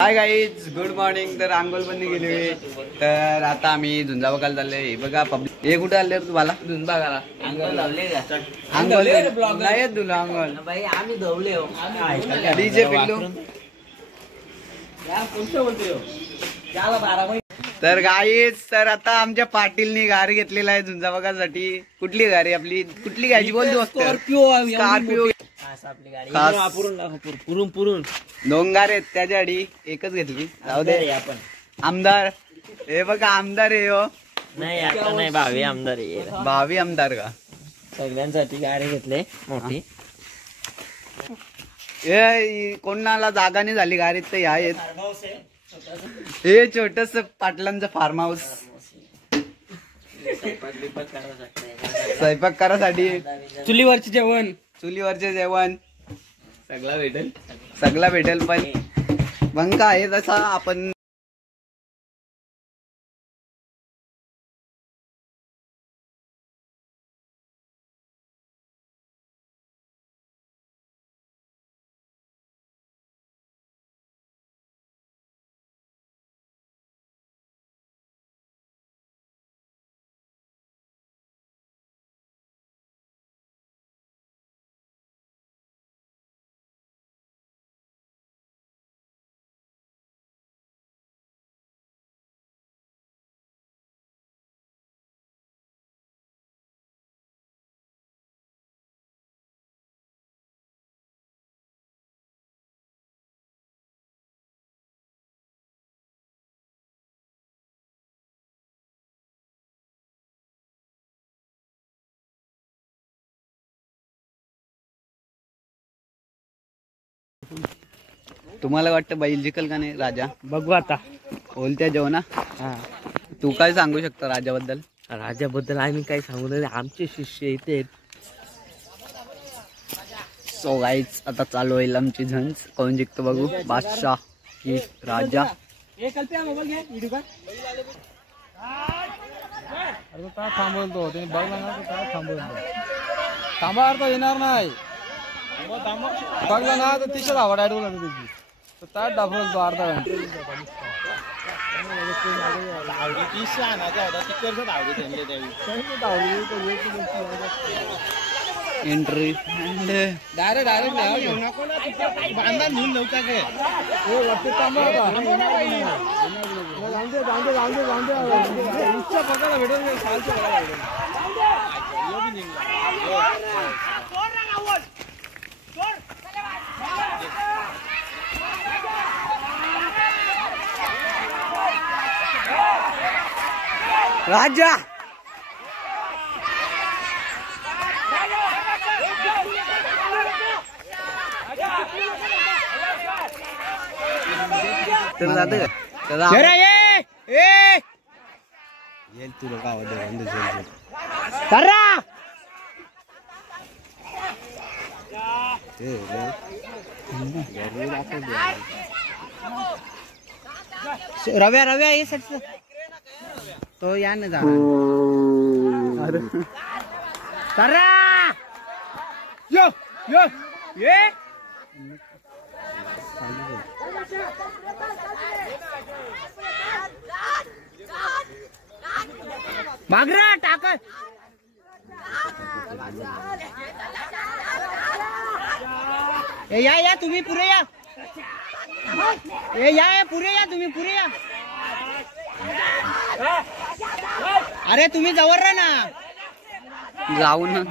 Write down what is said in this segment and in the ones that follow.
Hi guys, good morning. तर आंघोळ पण गेली. तर आता आम्ही झुंजा बघायला चाललोय. बघा पब्लिक हे कुठे आले तुम्हाला झुंज बघायला. आंघोळ लावले का? आंघोळ नाही येत तुला आंघोळ भाई. आम्ही धवले हो. डीजे पिल्लू. तर गाईज, तर आता आमच्या पाटीलनी गाडी घेतलेला आहे झुंजा बघायसाठी. कुठली गाडी आपली? कुठली घ्यायची बोल तू? स्कॉर्पिओ. पुरून दोन गाडी आहेत त्याच्यासाठी एकच घेतली. जाऊ दे. आपण आमदार हे बघा, आमदार आहे हो. नाही आता नाही, भावी आमदार आहे. भावी आमदार का? सगळ्यांसाठी गाडी घेतले मोठी. हे कोणाला जागा नाही झाली गाडीत तर या आहेत. हे छोटस पाटलांचं फार्म हाऊस. स्वयंपाक करासाठी चुलीवरचे जेवण. चुलीवरचे जेवण सगळा भेटेल. पण पंखा आहे तसा आपण. तुम्हाला वाटतं बैल जिंकल का नाही राजा? बघू आता. बोलत्या जेवणा. तू काय सांगू शकतो राजाबद्दल? राजाबद्दल आम्ही काय सांगू नये, आमचे शिष्य इथे. सो गाईज, आता चालू होईल आमची झंज. कोण जिंकतो बघू, बादशाह की राजा? थांबवतो ते बघला ना, काय थांबवतो? थांबावर तर येणार नाही. बघला ना तर तिच्यात हवा डायट बोला त्याची तर ताट दाखवतो अर्धा घंटा. एंट्री डायरेक्ट बांधा नेऊन नव्हता काय वरती थांबा इच्छा बघायला भेटेल नाही. सालच्या बघायला भेटेल. राजा तर जात येईल तुला गावात रव्या रव्या ये सच तो या ना जा. यो यो ये मागरा टाकत. या तुम्ही पुरे या. या पुरे या, तुम्ही पुरे या. अरे तुम्ही जवळ राहा ना. जाऊन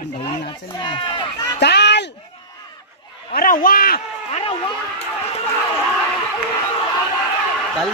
चाल. अरे वा, अरे वा. चाल.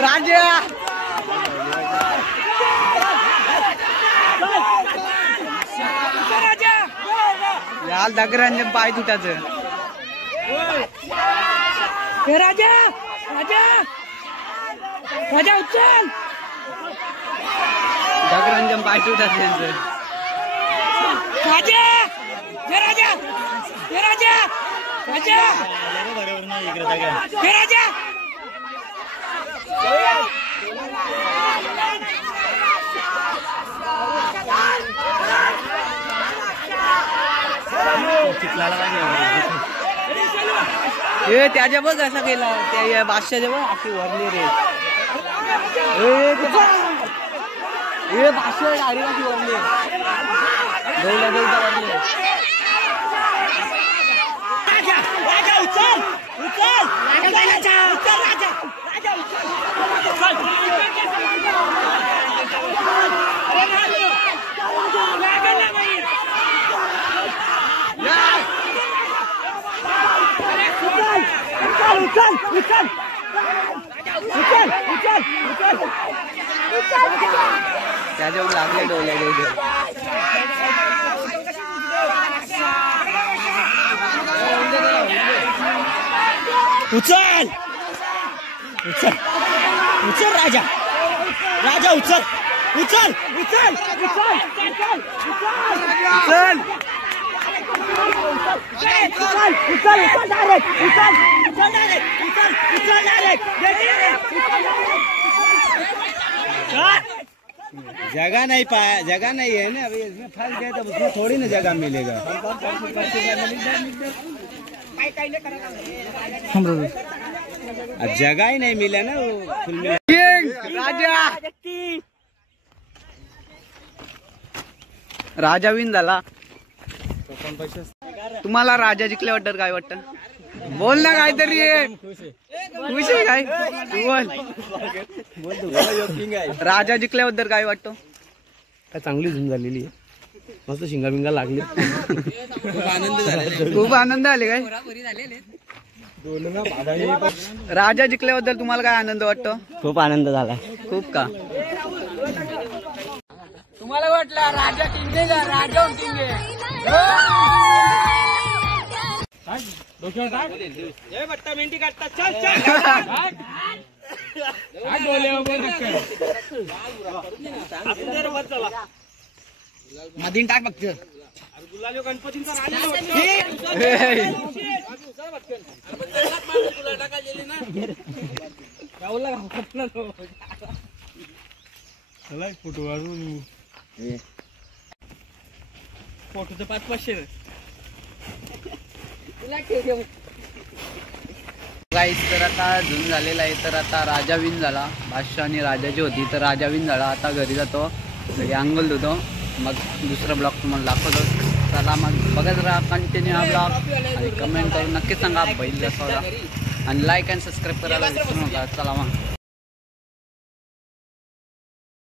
राजा यार दगरांजन पाय तुटाचं राजा राजा राजा उचल दगरांजन पाय तुटाचं त्यांचं राजा राजा राजा राजा राजा हे त्याच्या बघ असा केला त्या बादशाच्या बघ अशी वरली रे हे बादशा गाडी कशी वरली दौला दौला वरली राजा उचल उचल राजा उचल राजा राजा त्याच्यावर लागले डोले डोले उचल उचल उचल राजा राजा उचल उचल उचल उचल उचल जगह नहीं पाया, जगह नहीं है ना, अभी इसमें फंस गए तो उसमें थोड़ी ना जगह मिलेगा। अब जगह ही नहीं मिला ना वो फुल में। राजा राजा विन झाला। तुम्हाला राजा जिंकल्याबद्दल काय वाटतं? बोल ना काहीतरी खुश आहे काय बोल। राजा जिंकल्याबद्दल काय वाटतं? काय चांगली झुंज झालेली आहे, मस्त शिंगा बिंगा लागली, खूप आनंद आले काय? राजा जिंकल्याबद्दल तुम्हाला काय आनंद वाटतो? खूप आनंद झाला। खूप का? तुम्हाला वाटलं राजा किंग आहे का? राजा किंग आहे। मधीन टाक फक्त फोटोचं 500 गाईस। तर आता झुंज झालेला आहे, तर आता राजा विन झाला। बादशाह आणि राजाची होती, तर राजा विन झाला। आता घरी जातो, घरी अंघोळ धुतो, मग दुसरा ब्लॉग तुम्हाला दाखवतो। चला मग बघत राहा कंटिन्यू हा ब्लॉग, आणि कमेंट करून नक्की सांगा बैल कसा होता, आणि लाईक आणि सबस्क्राईब करायला विसरू नका। चला मग।